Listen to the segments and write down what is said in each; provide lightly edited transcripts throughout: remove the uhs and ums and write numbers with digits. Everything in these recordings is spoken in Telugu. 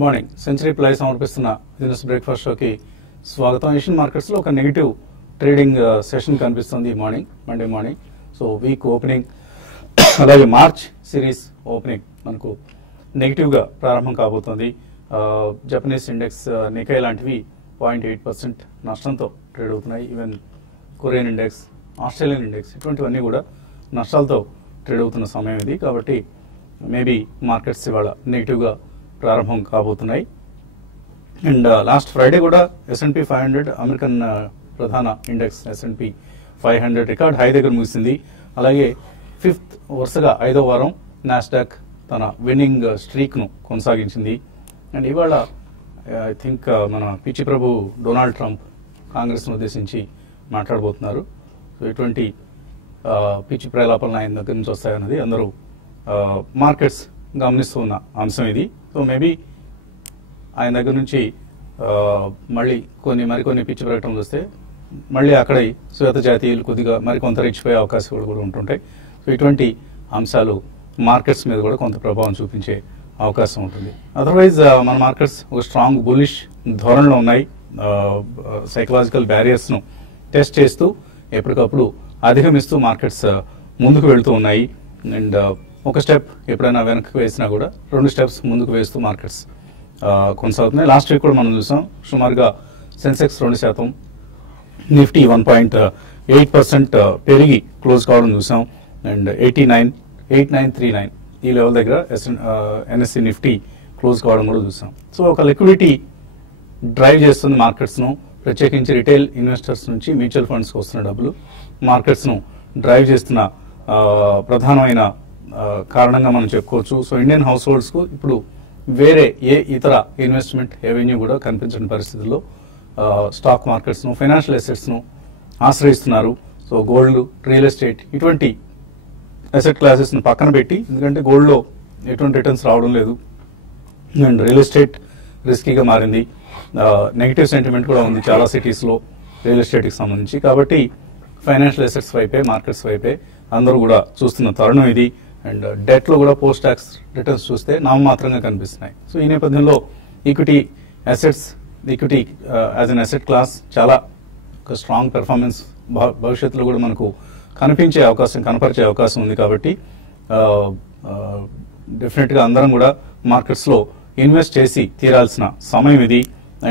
Good morning. సెంచరీ ప్లై సమర్పిస్తున్న బిజినెస్ బ్రేక్ఫాస్ట్ షోకి స్వాగతం. ఏషియన్ మార్కెట్స్లో ఒక నెగిటివ్ ట్రేడింగ్ సెషన్ కనిపిస్తుంది morning, Monday morning. So weak opening అలాగే మార్చ్ సిరీస్ ఓపెనింగ్ మనకు నెగిటివ్గా ప్రారంభం కాబోతోంది. జపనీస్ ఇండెక్స్ నికై లాంటివి 0.8% నష్టంతో ట్రేడ్ అవుతున్నాయి. Even Korean index, Australian index ఇటువంటివన్నీ కూడా నష్టాలతో ట్రేడ్ అవుతున్న సమయం ఇది. కాబట్టి మేబీ మార్కెట్స్ ఇవాళ నెగిటివ్గా ప్రారంభం కాబోతున్నాయి. అండ్ లాస్ట్ ఫ్రైడే కూడా S&P 500 అమెరికన్ ప్రధాన ఇండెక్స్ S&P 500 రికార్డ్ హై దగ్గర ముగిసింది. అలాగే ఫిఫ్త్ వరుసగా 5వ వారం నాస్డాక్ తన విన్నింగ్ స్ట్రీక్ను కొనసాగించింది. అండ్ ఇవాళ ఐ థింక్ మన పిచ్చి ప్రభు డొనాల్డ్ ట్రంప్ కాంగ్రెస్ను ఉద్దేశించి మాట్లాడబోతున్నారు. సో ఇటువంటి పిచ్చి ప్రలాపనలు ఆయన దగ్గర నుంచి వస్తాయన్నది అందరూ మార్కెట్స్ గమనిస్తూ ఉన్న అంశం ఇది. సో మేబీ ఆయన దగ్గర నుంచి మళ్ళీ మరికొన్ని పిచ్చి ప్రకటనలు వస్తే మళ్ళీ అక్కడ శ్వేత జాతీయులు కొద్దిగా మరికొంత రెచ్చిపోయే అవకాశాలు కూడా ఉంటుంటాయి. సో ఇటువంటి అంశాలు మార్కెట్స్ మీద కూడా కొంత ప్రభావం చూపించే అవకాశం ఉంటుంది. అదర్వైజ్ మన మార్కెట్స్ ఒక స్ట్రాంగ్ బులిష్ ధోరణిలో ఉన్నాయి. సైకలాజికల్ బ్యారియర్స్ను టెస్ట్ చేస్తూ ఎప్పటికప్పుడు అధిగమిస్తూ మార్కెట్స్ ముందుకు వెళ్తూ ఉన్నాయి. అండ్ ఒక స్టెప్ ఎప్పుడైనా వెనక్కి వేసినా కూడా 2 స్టెప్స్ ముందుకు వేస్తూ మార్కెట్స్ కొనసాగుతున్నాయి. లాస్ట్ వీక్ కూడా మనం చూసాం సుమారుగా సెన్సెక్స్ 2%, నిఫ్టీ 1.8% పెరిగి క్లోజ్ కావడం చూసాం. అండ్ 8939 ఈ లెవెల్ దగ్గర NSE నిఫ్టీ క్లోజ్ కావడం కూడా చూసాం. సో ఒక లిక్విడిటీ డ్రైవ్ చేస్తుంది మార్కెట్స్ను, ప్రత్యేకించి రిటైల్ ఇన్వెస్టర్స్ నుంచి మ్యూచువల్ ఫండ్స్కి వస్తున్న డబ్బులు మార్కెట్స్ను డ్రైవ్ చేస్తున్న ప్రధానమైన కారణంగా మనం చెప్పుకోవచ్చు. సో ఇండియన్ హౌస్ హోల్డ్స్కు ఇప్పుడు వేరే ఏ ఇతర ఇన్వెస్ట్మెంట్ రెవెన్యూ కూడా కనిపించని పరిస్థితుల్లో స్టాక్ మార్కెట్స్ను, ఫైనాన్షియల్ అసెట్స్ను ఆశ్రయిస్తున్నారు. సో గోల్డ్, రియల్ ఎస్టేట్ ఇటువంటి అసెట్ క్లాసెస్ను పక్కన పెట్టి, ఎందుకంటే గోల్డ్లో ఎటువంటి రిటర్న్స్ రావడం లేదు అండ్ రియల్ ఎస్టేట్ రిస్కీగా మారింది. నెగిటివ్ సెంటిమెంట్ కూడా ఉంది చాలా సిటీస్లో రియల్ ఎస్టేట్కి సంబంధించి. కాబట్టి ఫైనాన్షియల్ అసెట్స్ వైపే, మార్కెట్స్ వైపే అందరూ కూడా చూస్తున్న తరుణం ఇది. అండ్ డెట్లో కూడా పోస్ట్ ట్యాక్స్ రిటర్న్స్ చూస్తే నామమాత్రంగా కనిపిస్తున్నాయి. సో ఈ నేపథ్యంలో equity assets, equity as an asset class చాలా ఒక స్ట్రాంగ్ పెర్ఫార్మెన్స్ భవిష్యత్తులో కూడా మనకు కనపరిచే అవకాశం ఉంది. కాబట్టి డెఫినెట్గా అందరం కూడా మార్కెట్స్లో ఇన్వెస్ట్ చేసి తీరాల్సిన సమయం ఇది.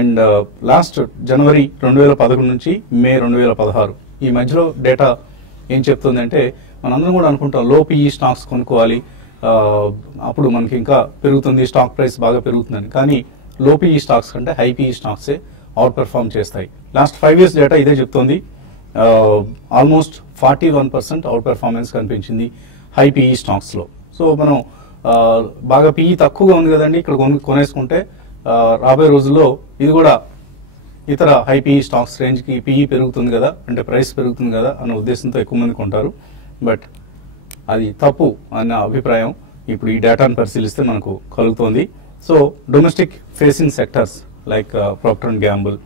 అండ్ లాస్ట్ జనవరి 2011 నుంచి మే 2016 ఈ మధ్యలో డేటా ఏం చెప్తుందంటే, మనందరం కూడా అనుకుంటాం లో PE స్టాక్స్ కొనుక్కోవాలి, అప్పుడు మనకి ఇంకా పెరుగుతుంది, స్టాక్ ప్రైస్ బాగా పెరుగుతుందని. కానీ లో PE స్టాక్స్ కంటే హై PE స్టాక్సే అవుట్ పెర్ఫార్మ్ చేస్తాయి. లాస్ట్ 5 years డేటా ఇదే చెప్తోంది. ఆల్మోస్ట్ 41% అవుట్ పెర్ఫార్మెన్స్ కనిపించింది హై PE స్టాక్స్లో. సో మనం బాగా PE తక్కువగా ఉంది కదండి ఇక్కడ కొనేసుకుంటే రాబోయే రోజుల్లో ఇది కూడా ఇతర హై PE స్టాక్స్ రేంజ్కి PE పెరుగుతుంది కదా, అంటే ప్రైస్ పెరుగుతుంది కదా అన్న ఉద్దేశంతో ఎక్కువ మంది కొంటారు. బట్ అది తప్పు అన్న అభిప్రాయం ఇప్పుడు ఈ డేటాను పరిశీలిస్తే మనకు కలుగుతోంది. So domestic facing sectors like Procter and Gamble,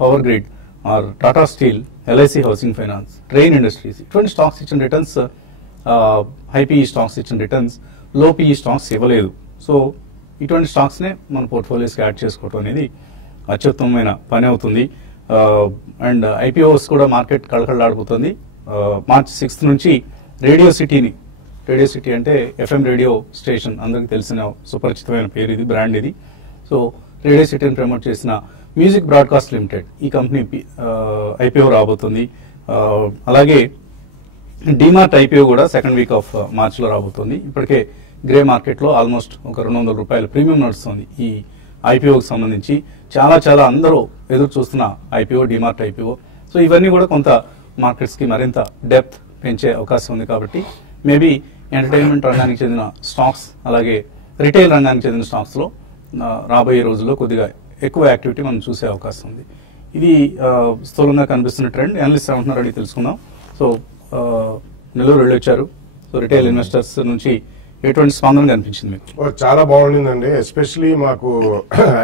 power grid or Tata steel, LIC housing finance, train industries ఇటువంటి స్టాక్స్ ఇచ్చిన రిటర్న్స్, హై PE స్టాక్స్ ఇచ్చిన రిటర్న్స్ లో PE స్టాక్స్ ఇవ్వలేదు. సో ఇటువంటి స్టాక్స్నే మన పోర్ట్ఫోలియోస్కి యాడ్ చేసుకోవడం అనేది అత్యుత్తమమైన పని అవుతుంది. అండ్ IPOs కూడా మార్కెట్ కళకళలాడిపోతుంది. మార్చ్ 6th నుంచి రేడియో సిటీ అంటే FM రేడియో స్టేషన్, అందరికి తెలిసిన సుపరిచితమైన పేరు ఇది, బ్రాండ్ ఇది. సో రేడియో సిటీని ప్రమోట్ చేసిన మ్యూజిక్ బ్రాడ్కాస్ట్ లిమిటెడ్ ఈ కంపెనీ IPO రాబోతుంది. అలాగే డిమార్ట్ IPO కూడా సెకండ్ వీక్ ఆఫ్ మార్చ్లో రాబోతుంది. ఇప్పటికే గ్రే మార్కెట్లో ఆల్మోస్ట్ ఒక ₹200 ప్రీమియం నడుస్తుంది ఈ IPOకి సంబంధించి. చాలా అందరూ ఎదురు చూస్తున్న IPO డిమార్ట్ IPO. సో ఇవన్నీ కూడా కొంత మార్కెట్స్కి మరింత డెప్త్ పెంచే అవకాశం ఉంది. కాబట్టి మేబీ ఎంటర్టైన్మెంట్ రంగానికి చెందిన స్టాక్స్, అలాగే రిటైల్ రంగానికి చెందిన స్టాక్స్లో రాబోయే రోజుల్లో కొద్దిగా ఎక్కువ యాక్టివిటీ మనం చూసే అవకాశం ఉంది. ఇది స్థూలంగా కనిపిస్తున్న ట్రెండ్. అనలిస్ట్ ఏమంటున్నారు అడిగి తెలుసుకుందాం. సో నెల్లూరు వెళ్ళొచ్చారు. సో రిటైల్ ఇన్వెస్టర్స్ నుంచి ఎటువంటి స్పందన కనిపించింది మీకు? చాలా బాగుండిందండి. ఎస్పెషలీ మాకు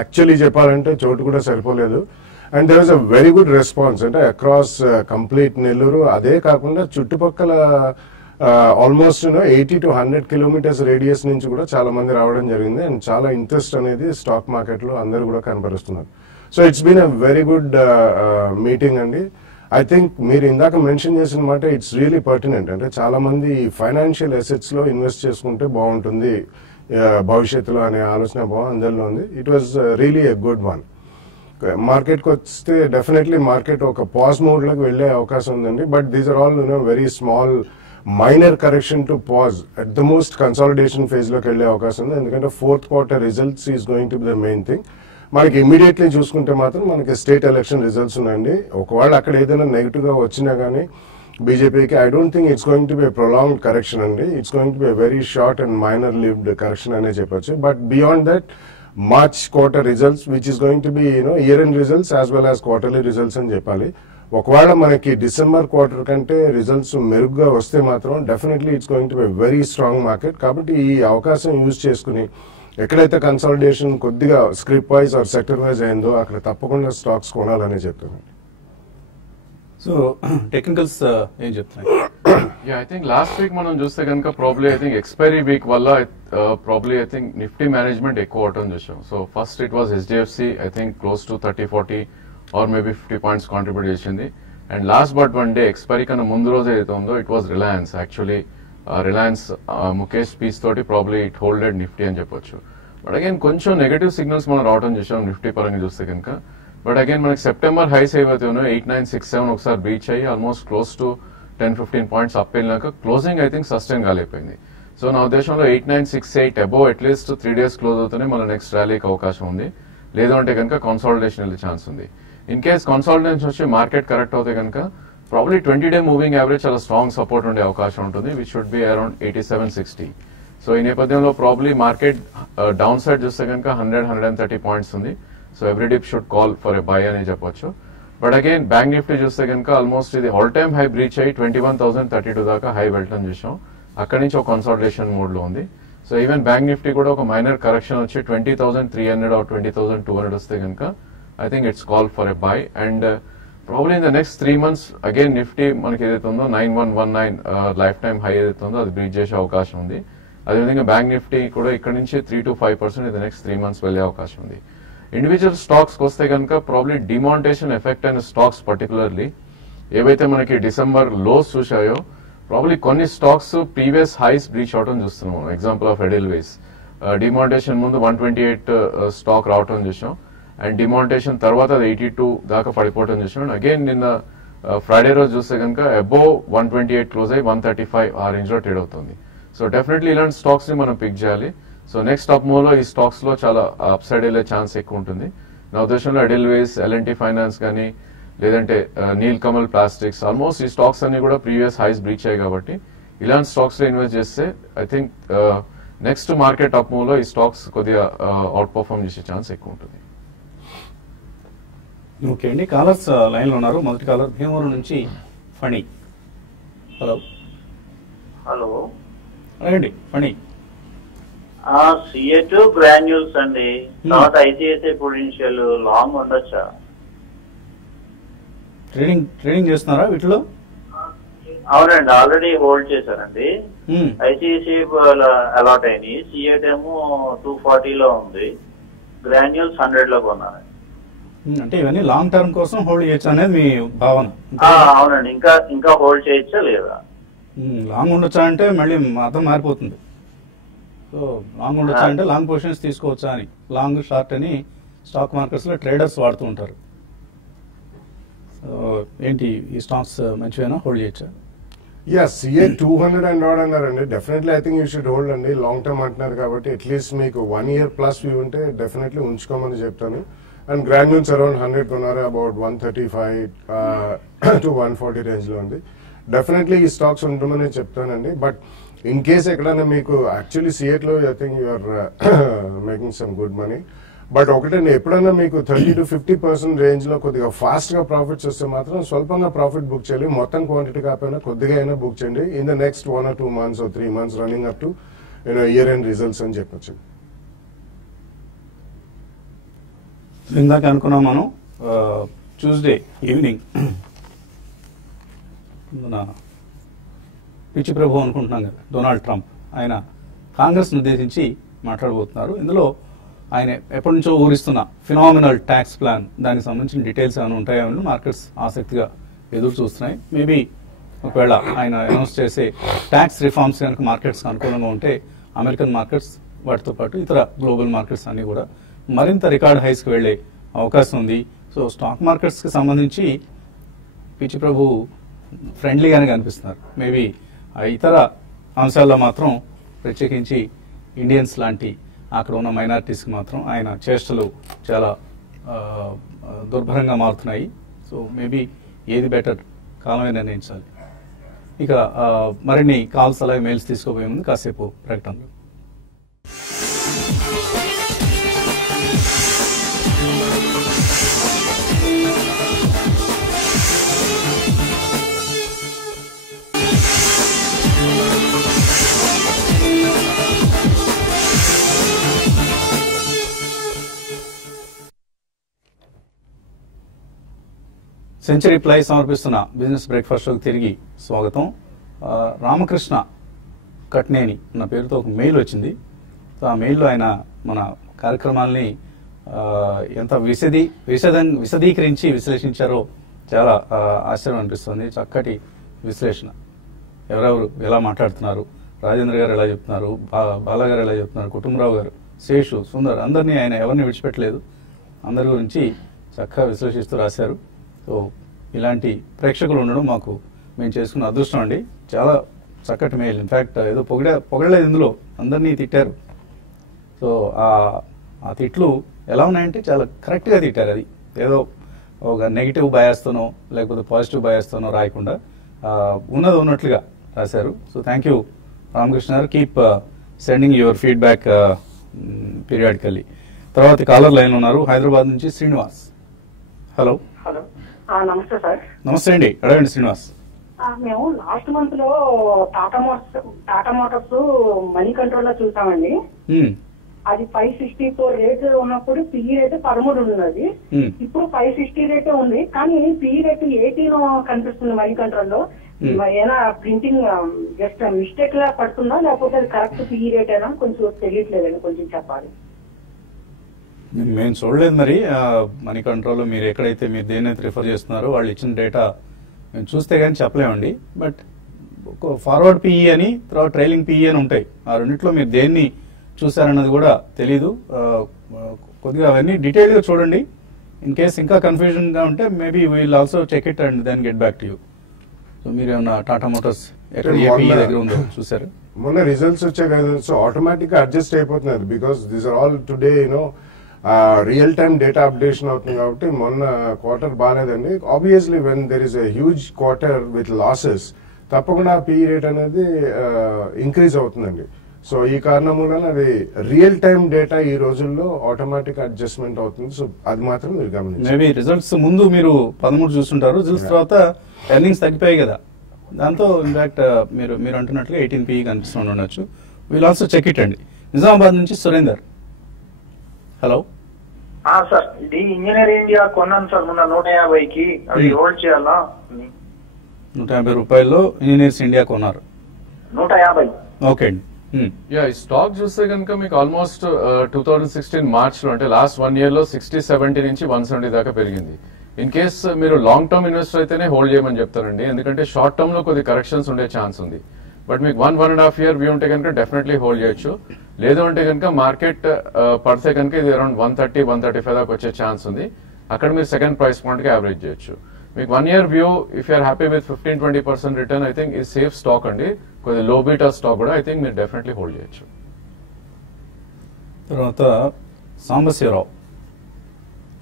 యాక్చువల్లీ చెప్పాలంటే చోటు కూడా సరిపోలేదు. And there was a very good response, అంటే అక్రాస్ కంప్లీట్ నెల్లూరు. అదే కాకుండా చుట్టుపక్కల ఆల్మోస్ట్ 80 to 100 కిలోమీటర్స్ రేడియస్ నుంచి కూడా చాలా మంది రావడం జరిగింది అండ్ చాలా ఇంట్రెస్ట్ అనేది స్టాక్ మార్కెట్ లో అందరూ కూడా కనపరుస్తున్నారు. So it's been a very good meeting అండి. ఐ థింక్ మీరు ఇందాక మెన్షన్ చేసిన మాట ఇట్స్ రియలీ పర్టినెంట్. అంటే చాలా మంది ఫైనాన్షియల్ అసెట్స్ లో ఇన్వెస్ట్ చేసుకుంటే బాగుంటుంది భవిష్యత్తులో అనే ఆలోచన అందరిలో ఉంది. It was really a good one. మార్కెట్కి వస్తే డెఫినెట్లీ మార్కెట్ ఒక పాజ్ మోడ్ లోకి వెళ్లే అవకాశం ఉందండి. But these are all very small minor correction to pause. At the most consolidation phase లోకి వెళ్లే అవకాశం ఉంది. ఎందుకంటే fourth quarter results is going to be the main thing. మనకి ఇమీడియట్లీ చూసుకుంటే మాత్రం మనకి స్టేట్ ఎలక్షన్ రిజల్ట్స్ ఉన్నాయండి. ఒకవేళ అక్కడ ఏదైనా నెగిటివ్ గా వచ్చినా కానీ బీజేపీకి I don't think it's going to be prolonged correction అండి. It's going to be very short and minor lived correction అనే చెప్పొచ్చు. But beyond that March quarter results which is going to be year end results as well as quarterly results అని చెప్పాలి. ఒకవేళ మనకి డిసెంబర్ క్వార్టర్ కంటే రిజల్ట్స్ మెరుగ్గా వస్తే మాత్రం definitely it's going to be very strong market. కాబట్టి ఈ అవకాశం యూజ్ చేసుకుని ఎక్కడైతే కన్సాలిడేషన్ కొద్దిగా scrip wise or sector wise అయిందో అక్కడ తప్పకుండా స్టాక్స్ కొనాలని చెప్తున్నాను. సో టెక్నికల్స్ ఏం చెప్తున్నాయి? ఐ థింక్ లాస్ట్ వీక్ మనం చూస్తే కనుక probably I think expiry week వల్ల probably I think Nifty management ఎక్కువ అవటం చూసాం. So first it was HDFC I think close to 30-40 or maybe 50 points contribute చేసింది. And last but one day expiry కన్నా ముందు రోజు ఏదైతే ఉందో it was Reliance. Actually Reliance Mukesh speech తోటి ప్రాబ్లీ ఇట్ హోల్డెడ్ నిఫ్టీ అని చెప్పొచ్చు. బట్ అగైన్ కొంచెం నెగటివ్ సిగ్నల్స్ మనం రావడం చూసాం నిఫ్టీ పరంగా చూస్తే కనుక. బట్ అగైన్ మనకి సెప్టెంబర్ హైస్ ఏవైతే ఉన్నాయో 8967 ఒకసారి బీచ్ అయ్యి almost close to 10-15 points up వెళ్ళినాక క్లోజింగ్ ఐ థింక్ సస్టైన్ కాలేకపోయింది. సో నా ఉద్దేశంలో 8968 అబోవ్ అట్లీస్ట్ 3 days క్లోజ్ అవుతూనే మన నెక్స్ట్ ర్యాలీకి అవకాశం ఉంది. లేదు అంటే కనుక కన్సాలిడేషన్ వెళ్ళే ఛాన్స్ ఉంది. ఇన్ కేస్ కన్సాలిడేషన్ వచ్చి మార్కెట్ కరెక్ట్ అవుతే కనుక ప్రాబ్లీ 20-day మూవింగ్ యావరేజ్ చాలా స్ట్రాంగ్ సపోర్ట్ ఉండే అవకాశం ఉంటుంది which should be around 8760. So ఈ నేపథ్యంలో ప్రాబ్లీ మార్కెట్ డౌన్ సైడ్ చూస్తే కనుక 100-130 పాయింట్స్ ఉంది. So every dip should call for a by అని చెప్పొచ్చు. బట్ అగైన్ బ్యాంక్ నిఫ్టీ చూస్తే కనుక ఆల్మోస్ట్ ఇది ఆల్ టైమ్ హై బ్రీచ్ అయ్యి 21,032 దాకా హై వెళ్ళటం చూసాం. అక్కడి నుంచి ఒక కన్సాలిడేషన్ మోడ్ లో ఉంది. సో ఈవెన్ బ్యాంక్ నిఫ్టీ కూడా ఒక మైనర్ కరెక్షన్ వచ్చి 20,300 ఆర్ 20,200 వస్తే కనుక I think it's call for a by. And probably in the next 3 months again Nifty మనకి ఏదైతే ఉందో 9119 లైఫ్ టైమ్ హై ఏదైతే ఉందో అది బ్రీచ్ చేసే అవకాశం ఉంది. అదేవిధంగా బ్యాంక్ నిఫ్టీ కూడా ఇక్కడ నుంచి 3-5% ఇన్ ద నెక్స్ట్ 3 months వెళ్లే అవకాశం ఉంది. ఇండివిజువల్ స్టాక్స్ వస్తే కనుక ప్రాబ్లీ డిమాంటేషన్ ఎఫెక్ట్ అయిన స్టాక్స్ పర్టికులర్లీ ఏవైతే మనకి డిసెంబర్ లోస్ చూసాయో ప్రాబ్లీ కొన్ని స్టాక్స్ ప్రీవియస్ హైస్ బ్రీచ్ అవడం చూస్తున్నాం. ఎగ్జాంపుల్ ఆఫ్ ఎడెల్వేస్ డిమాంటేషన్ ముందు 128 స్టాక్ రావటం చూసాం. అండ్ డిమాంటేషన్ తర్వాత అది 82 దాకా పడిపోవడం చూసాం. అగైన్ నిన్న ఫ్రైడే రోజు చూస్తే కనుక అబోవ్ 128 క్లోజ్ అయ్యి 135 ఆ రేంజ్ లో ట్రేడ్ అవుతుంది. సో డెఫినెట్లీ ఇలాంటి స్టాక్స్ ని మనం పిక్ చేయాలి. సో నెక్స్ట్ అప్ మూవ్ లో ఈ స్టాక్స్ లో చాలా అప్ సైడ్ వెళ్ళే ఛాన్స్ ఎక్కువ ఉంటుంది. నా ఉద్దేశంలో ఎడెల్వేస్, ఎల్ఎన్టీ ఫైనాన్స్ కానీ లేదంటే నీల్ కమల్ ప్లాస్టిక్స్ ఆల్మోస్ట్ ఈ స్టాక్స్ అన్ని కూడా ప్రీవియస్ హైస్ బ్రీచ్ అయ్యాయి. కాబట్టి ఇలాంటి స్టాక్స్ లో ఇన్వెస్ట్ చేస్తే I think next market up move లో ఈ స్టాక్స్ కొద్దిగా అవుట్ పర్ఫార్మ్ చేసే ఛాన్స్ ఎక్కువ ఉంటుంది. ఓకే అండి, కాలర్స్ లైన్ లో ఉన్నారు. మొదటి కాలర్ భీమవరం నుంచి ఫణి. హలో హలో రండి ఫణి. సిఏ2 గ్రాన్యూల్స్ అండి, తర్వాత ఐసిఐసిఐ పొటెన్షియల్ లాంగ్ ఉండొచ్చా? ట్రేడింగ్ చేస్తున్నారా వీటిలో? అవునండి, ఆల్రెడీ హోల్డ్ చేశారండి. ఐసిఐసిఐ అలాట్ అయినాయి. సిఏట్ ఏమో 240 లో ఉంది, గ్రాన్యూల్స్ 100 లో కొన్నాను. అంటే ఇవన్నీ లాంగ్ టర్మ్ కోసం హోల్డ్ చేయొచ్చు అనేది మీ భావన? అవునండి, ఇంకా హోల్డ్ చేయొచ్చా లేదా? లాంగ్ ఉండొచ్చా అంటే మళ్ళీ అర్థం మారిపోతుంది. సో లాంగ్ ఉండొచ్చా అంటే లాంగ్ పొజిషన్స్ తీసుకోవచ్చా అని. లాంగ్ షార్ట్ అని స్టాక్ మార్కెట్స్ లో ట్రేడర్స్ వాడుతూ ఉంటారు. సో ఏంటి ఈ స్టాక్స్ మంచివేనా, హోల్డ్ చేయొచ్చా? సిఏ 200 అండ్ ఆడ్ అన్నారండి. Definitely I think you should hold అండి. లాంగ్ టర్మ్ అంటున్నారు కాబట్టి అట్లీస్ట్ మీకు 1 year ప్లస్ వ్యూ ఉంటే డెఫినెట్లీ ఉంచుకోమని చెప్తాను. అండ్ గ్రాన్యూల్స్ అరౌండ్ 100 కొన్నారు, అబౌట్ 135 to 140 రేంజ్ లో ఉంది. డెఫినెట్లీ ఈ స్టాక్స్ ఉండమని చెప్తానండి. బట్ ఇన్ కేస్ ఎక్కడైనా మీకు యాక్చువల్లీ సిఎట్ లో I think you're making some good money. But ఒకటండి, ఎప్పుడైనా మీకు 30 to 50% రేంజ్ లో కొద్దిగా ఫాస్ట్ గా ప్రాఫిట్స్ వస్తే మాత్రం స్వల్పంగా ప్రాఫిట్ బుక్ చేయాలి. మొత్తం క్వాంటిటీ కాకపోయినా కొద్దిగా అయినా బుక్ చేయండి in the next 1 or 2 months or 3 months running up to year end results అని చెప్పొచ్చు. ఇందాక అనుకున్నాం మనం ట్యూస్డే ఈవినింగ్ పిచ్చి ప్రభు అనుకుంటున్నాం కదా డొనాల్డ్ ట్రంప్, ఆయన కాంగ్రెస్ను ఉద్దేశించి మాట్లాడబోతున్నారు. ఇందులో ఆయన ఎప్పటి నుంచో ఊరిస్తున్న ఫినామినల్ ట్యాక్స్ ప్లాన్, దానికి సంబంధించిన డీటెయిల్స్ ఏమైనా ఉంటాయని మార్కెట్స్ ఆసక్తిగా ఎదురు చూస్తున్నాయి. మేబీ ఒకవేళ ఆయన అనౌన్స్ చేసే ట్యాక్స్ రిఫార్మ్స్ కనుక మార్కెట్స్ అనుకూలంగా ఉంటే అమెరికన్ మార్కెట్స్ వాటితో పాటు ఇతర గ్లోబల్ మార్కెట్స్ అన్ని కూడా మరింత రికార్డ్ హైస్కి వెళ్లే అవకాశం ఉంది. సో స్టాక్ మార్కెట్స్కి సంబంధించి పిచ్చి ప్రభు ఫ్రెండ్లీగానే కనిపిస్తున్నారు. మేబీ ఇతర అంశాల్లో మాత్రం ప్రత్యేకించి ఇండియన్స్ లాంటి అక్కడ ఉన్న మైనారిటీస్కి మాత్రం ఆయన చేష్టలు చాలా దుర్భరంగా మారుతున్నాయి. సో మేబీ ఏది బెటర్ కాలమే నిర్ణయించాలి. ఇక మరిన్ని కాల్స్ అలాగే మెయిల్స్ తీసుకోబోయే ముందు కాసేపు ప్రకటనలు. సెంచరీ ప్లై సమర్పిస్తున్న బిజినెస్ బ్రేక్ఫాస్ట్ షోకి తిరిగి స్వాగతం. రామకృష్ణ కట్నేని అన్న పేరుతో ఒక మెయిల్ వచ్చింది. సో ఆ మెయిల్లో ఆయన మన కార్యక్రమాల్ని ఎంత విశదీకరించి విశ్లేషించారో చాలా ఆశ్చర్యం అనిపిస్తుంది. చక్కటి విశ్లేషణ, ఎవరెవరు ఎలా మాట్లాడుతున్నారు, రాజేంద్ర గారు ఎలా చెప్తున్నారు, బాలాగారు ఎలా చెప్తున్నారు, కుటుంబరావు గారు, శేషు, సుందర్, అందరినీ ఆయన ఎవరిని విడిచిపెట్టలేదు. అందరి గురించి చక్కగా విశ్లేషిస్తూ రాశారు. సో ఇలాంటి ప్రేక్షకులు ఉండడం మాకు మేము చేసుకున్న అదృష్టం అండి. చాలా చక్కటి మెయిల్. ఇన్ఫ్యాక్ట్ ఏదో పొగడలేదు, ఇందులో అందరినీ తిట్టారు. సో ఆ తిట్లు ఎలా ఉన్నాయంటే చాలా కరెక్ట్గా తిట్టారు. అది ఏదో ఒక నెగిటివ్ బయాస్తోనో లేకపోతే పాజిటివ్ బయాస్తోనో రాయకుండా ఉన్నది ఉన్నట్లుగా రాశారు. సో థ్యాంక్ యూ రామకృష్ణ గారు. Keep sending your feedback periodically. తర్వాత కాలర్ లైన్ ఉన్నారు హైదరాబాద్ నుంచి శ్రీనివాస్. హలో. హలో, నమస్తే సార్. నమస్తే అండి, అడగండి శ్రీనివాస్. మేము లాస్ట్ మంత్ లో టాటా మోటార్స్ మనీ కంట్రోల్ లో చూసామండి. అది 564 రేట్ ఉన్నప్పుడు పిఈ రేట్ 13 ఉన్నది. ఇప్పుడు 560 రేటే ఉంది, కానీ పిఈ రేట్ 18 కనిపిస్తుంది మనీ కంట్రోల్ లో. ఏమైనా ప్రింటింగ్ జస్ట్ మిస్టేక్ లా పడుతుందా, లేకపోతే అది కరెక్ట్ పిఈ రేట్ అయినా కొంచెం తెలియట్లేదండి, కొంచెం చెప్పాలి. మేము చూడలేదు మరి మనీ కంట్రోల్. మీరు ఎక్కడైతే మీరు దేన్నైతే రిఫర్ చేస్తున్నారో వాళ్ళు ఇచ్చిన డేటా మేము చూస్తే కానీ చెప్పలేమండి. బట్ ఫార్వర్డ్ పిఈ అని తర్వాత ట్రైలింగ్ పిఈ అని ఉంటాయి. ఆ రెండిట్లో మీరు దేన్ని చూసారన్నది కూడా తెలీదు. కొద్దిగా అవన్నీ డీటెయిల్గా చూడండి. ఇన్ కేస్ ఇంకా కన్ఫ్యూజన్గా ఉంటే maybe will also check it and then get back to you. So మీరు ఏమన్నా టాటా మోటార్స్ ఎక్కడ ఏ పిఈ దగ్గర ఉందో చూసారు? మొన్న రిజల్ట్స్ వచ్చాయి కదా, సో ఆటోమేటిక్ గా అడ్జస్ట్ అయిపోతున్నారు. Because these are all today real time data updation అవుతుంది కాబట్టి మొన్న క్వార్టర్ బాగాలేదండి. Obviously when there is a huge quarter with losses తప్పకుండా పిఈ రేట్ అనేది ఇంక్రీజ్ అవుతుందండి. సో ఈ కారణం వలన అది రియల్ టైమ్ డేటా ఈ రోజుల్లో ఆటోమేటిక్ అడ్జస్ట్మెంట్ అవుతుంది. సో అది మాత్రం మీరు గమనించాలి. మేబీ రిజల్ట్స్ ముందు మీరు 13 చూస్తుంటారు, రిజల్ట్స్ తర్వాత ఎర్నింగ్స్ తగ్గిపోయాయి కదా, దాంతో ఇన్ఫాక్ట్ మీరు అంటున్నట్లుగా 18 పిఈ కనిపిస్తూ ఉండొచ్చు. విల్ ఆల్సో చెక్ ఇట్ అండి. నిజామాబాద్ నుంచి సురేందర్. హలో సార్, ఇది ఇంజనీర్ ఇండియా కొన్నాను సార్ మొన్న 150కి. అది హోల్డ్ చేయాలా? 150 రూపాయల్లో ఇంజనీర్స్ ఇండియా కొన్నారు. 150. ఓకే అండి. యా, ఈ స్టాక్ చూస్తే కనుక మీకు ఆల్మోస్ట్ 2016 మార్చ్ లో, అంటే లాస్ట్ 1 year లో 60-70 నుంచి 170 దాకా పెరిగింది. ఇన్ కేస్ మీరు లాంగ్ టర్మ్ ఇన్వెస్టర్ అయితేనే హోల్డ్ చేయమని చెప్తారండి, ఎందుకంటే షార్ట్ టర్మ్ లో కొద్ది కరెక్షన్స్ ఉండే ఛాన్స్ ఉంది. బట్ మీకు 1.5 year వ్యూ ఉంటే కనుక డెఫినెట్లీ హోల్డ్ చేయొచ్చు. లేదు అంటే కనుక మార్కెట్ పడితే కనుక ఇది అరౌండ్ 130-135 దాకా వచ్చే ఛాన్స్ ఉంది. అక్కడ మీరు సెకండ్ ప్రైస్ పాయింట్ కి యావరేజ్ చేయొచ్చు. మీకు 1 year view if you're happy with 15-20% return, I think ఈ సేఫ్ స్టాక్ అండి. కొద్దిగా లో బీటా స్టాక్ కూడా ఐ థింక్ మీరు డెఫినెట్లీ హోల్డ్ చేయొచ్చు. తర్వాత సాంబశివరావు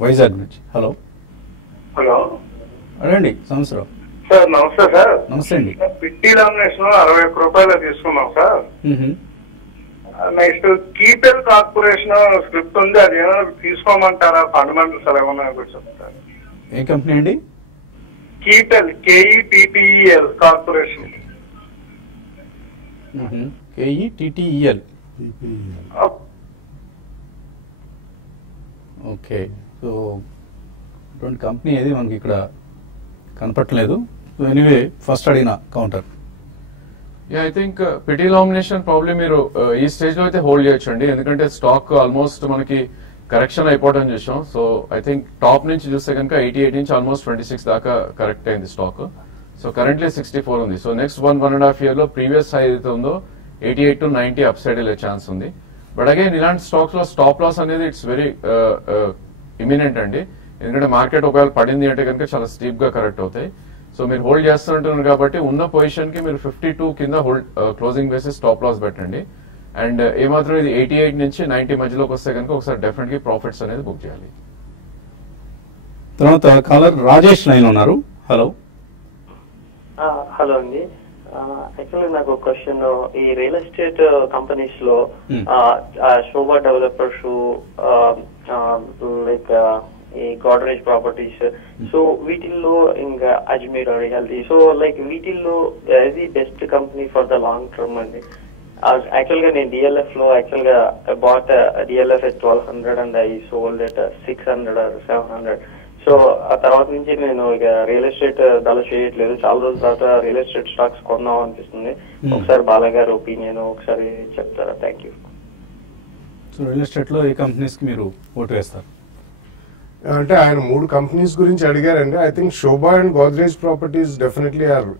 వైజాగ్ నుంచి. హలో. హలో, అడండి సాంబశివరావు. సార్ నమస్తే సార్. నమస్తే అండి. పిట్టి లామినేషన్ 61 రూపాయలు తీసుకున్నాం sir. Next Keppel corporation script ఉంది, అది ఏమైనా తీసుకోమంటారా? ఫండమెంటల్స్ ఎలా ఉన్నాయో కూడా చెప్తారు. ఏ కంపెనీ అండి? Keppel, KETTEL corporation. KETTEL. Okay. So ఇటువంటి కంపెనీ ఏది మనకి ఇక్కడ కనపట్లేదు. సో ఎనీవే ఫస్ట్ అడిగిన counter. I think Pitti lamination probably మీరు ఈ స్టేజ్ లో అయితే హోల్డ్ చేయొచ్చు అండి, ఎందుకంటే స్టాక్ ఆల్మోస్ట్ మనకి కరెక్షన్ అయిపోవడం చూసాం. సో ఐ థింక్ టాప్ నుంచి చూస్తే కనుక 88 నుంచి ఆల్మోస్ట్ 26 దాకా కరెక్ట్ అయింది స్టాక్. సో కరెంట్లీ 64 ఉంది. సో నెక్స్ట్ 1.5 year లో ప్రీవియస్ హై ఏదైతే ఉందో 88 to 90 అప్ సైడ్ వెళ్ళే ఛాన్స్ ఉంది. బట్ అగైన్ ఇలాంటి స్టాక్స్ లో స్టాప్ లాస్ అనేది ఇట్స్ వెరీ ఇమినెంట్ అండి, ఎందుకంటే మార్కెట్ ఒకవేళ పడింది అంటే కనుక చాలా స్టీప్ గా కరెక్ట్ అవుతాయి. సో మీరు హోల్డ్ చేస్తుంటున్నారు కాబట్టి ఉన్న పొజిషన్ కి మీరు 52 కింద hold closing basis stop loss పెట్టండి. అండ్ ఏమాత్రం ఇది 88 నుంచి 90 మధ్యలోకి వస్తే కనుక ఒకసారి డెఫినెట్ గా ప్రాఫిట్స్ అనేది బుక్ చేయాలి. తర్వాత కాలర్ రాజేష్ లైన్ ఉన్నారు. హలో. హలో అండి, యాక్చువల్లీ నాకు ఒక క్వశ్చన్. ఈ రియల్ ఎస్టేట్ కంపెనీస్ లో శోభా డెవలపర్స్ లైక్ ఈ గోడ్రేజ్ ప్రాపర్టీస్, సో వీటిల్లో ఇంకా అజ్మీర్ రియాలిటీ, సో లైక్ వీటిల్లో ఏది best company for the long term అండి? యాక్చువల్ గా నేను డిఎల్ఎఫ్ లో యాక్చువల్ గా bought DLF at 1200 and I sold at 600 or 700. So ఆ తర్వాత నుంచి నేను ఇక రియల్ ఎస్టేట్ దాలో చేయట్లేదు. చాలా రోజుల తర్వాత రియల్ ఎస్టేట్ స్టాక్స్ కొందాం అనిపిస్తుంది. ఒకసారి బాలగారి ఒపీనియన్ ఒకసారి చెప్తారా? Thank you. So real estate లో ఏ కంపెనీస్ కి మీరు ఓటు వేస్తారు? అంటే ఆయన 3 కంపెనీస్ గురించి అడిగారండి. I think Sobha and Godrej properties definitely are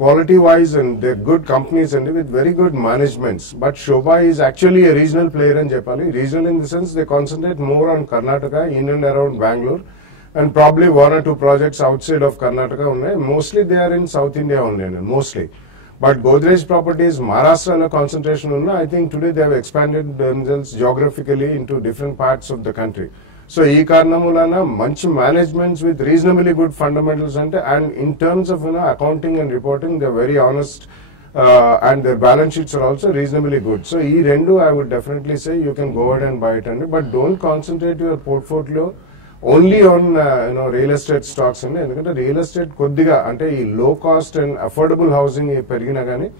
quality wise and they're good companies and with very good managements, but Shobha is actually a regional player in Japan. Regional in the sense they concentrate more on Karnataka, in and around Bangalore, and probably 1 or 2 projects outside of Karnataka only. Mostly they are in South India only, mostly. But Godrej Properties, Maharashtra concentration only. I think today they have expanded themselves geographically into different parts of the country. So ఈ కారణములన మంచి managements with reasonably good fundamentals అంటే, and in terms of accounting and reporting they very honest and their balance sheets are also reasonably good. So ఈ రెండు I would definitely say you can go ahead and buy it అండి, but don't concentrate your portfolio only on real estate stocks అండి. ఎందుకంటే రియల్ ఎస్టేట్ కొద్దిగా అంటే ఈ లో కాస్ట్ అండ్ అఫోర్డబుల్ హౌసింగ్ పెరిగినా కానీ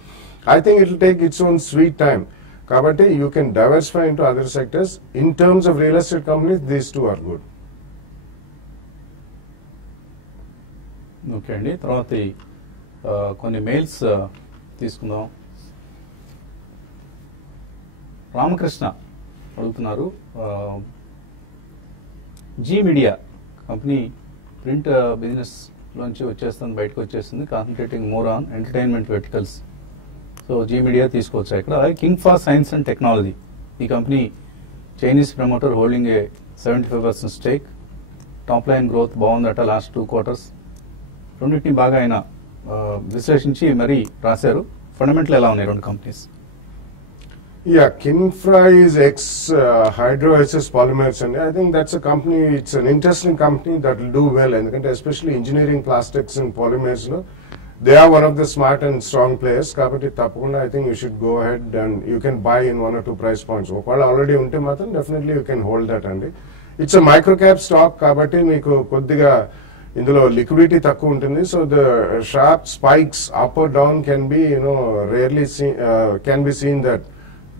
I think it will take its own sweet time. కాబట్టి you can diversify into other sectors. In terms of real estate companies, these two are good. Okay అండి, తర్వాత కొన్ని మెయిల్స్ తీసుకుందాం. రామకృష్ణ అడుగుతున్నారు, Zee media company print business లోంచి వచ్చేస్తుంది, బయటకు వచ్చేస్తుంది, concentrating more on entertainment verticals. So Zee media తీసుకోవచ్చు ఇక్కడ. అలాగే Kingfa science and technology, ఈ కంపెనీ Chinese promoter holding a 75% stake. Top line growth బాగుందట లాస్ట్ 2 quarters. రెండింటిని బాగా ఆయన విశ్లేషించి మరీ రాశారు. ఫండమెంటల్ ఎలా ఉన్నాయి 2 companies? Yeah, Kinfra is ex-Hydro SS Polymers and I think that's a company, it's an interesting company that will do well, and especially engineering plastics and polymers. They are one of the smart and strong players. Kabatti tappakunda I think you should go ahead and you can buy in 1 or 2 price points. Okala already unte matram definitely you can hold that andi. It's a micro cap stock kabatti meeku koddiga indulo liquidity takku untundi. So the sharp spikes up or down can be rarely can be seen that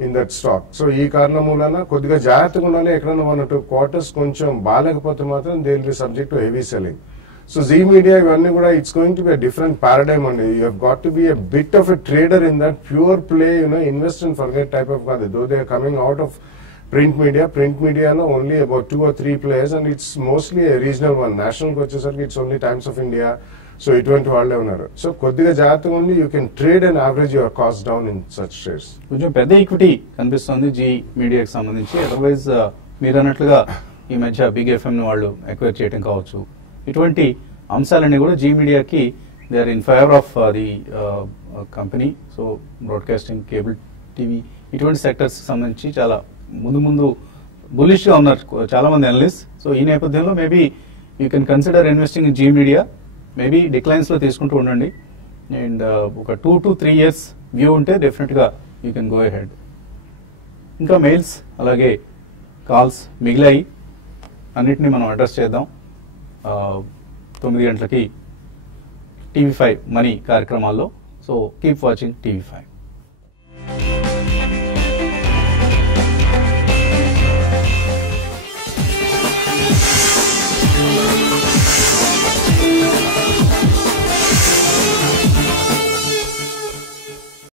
in that stock. So ee karanam mulana koddiga jaagrataga undali. Ekkadana 1 or 2 quarters koncham balakapothe matram they will be subject to heavy selling. So Z Media, it's going to be a different paradigm and you have got to be a bit of a trader in that pure play, invest and forget type of guy. Though they are coming out of print media only about 2 or 3 players and it's mostly a regional one. National coaches, it's only Times of India. So it went to all level. So koddiga jaathu only you can trade and average your cost down in such shares. కొంచెం పెద్ద ఈక్విటీ కనిపిస్తుంది జీ మీడియాకి సంబంధించి. అదర్వైజ్ మీరు అన్నట్లుగా ఈ మధ్య బిగ్ ఎఫ్ఎం ని వాళ్ళు ఎక్వైర్ చేయడం కావచ్చు, ఇటువంటి అంశాలన్నీ కూడా జీ మీడియాకి they are in favour of the company. So broadcasting, cable TV ఇటువంటి సెక్టర్స్ సంబంధించి చాలా ముందు బులిష్గా ఉన్నారు చాలా మంది అనలిస్ట్. సో ఈ నేపథ్యంలో maybe you can consider investing in Zee media. Maybe డిక్లైన్స్లో తీసుకుంటూ ఉండండి అండ్ ఒక 2 to 3 years వ్యూ ఉంటే డెఫినెట్గా యూ కెన్ గో అహెడ్. ఇంకా మెయిల్స్ అలాగే కాల్స్ మిగిలాయి, అన్నిటినీ మనం అడ్రస్ చేద్దాం. 9 గంటలకి TV5 మనీ కార్యక్రమాల్లో. So keep watching TV5.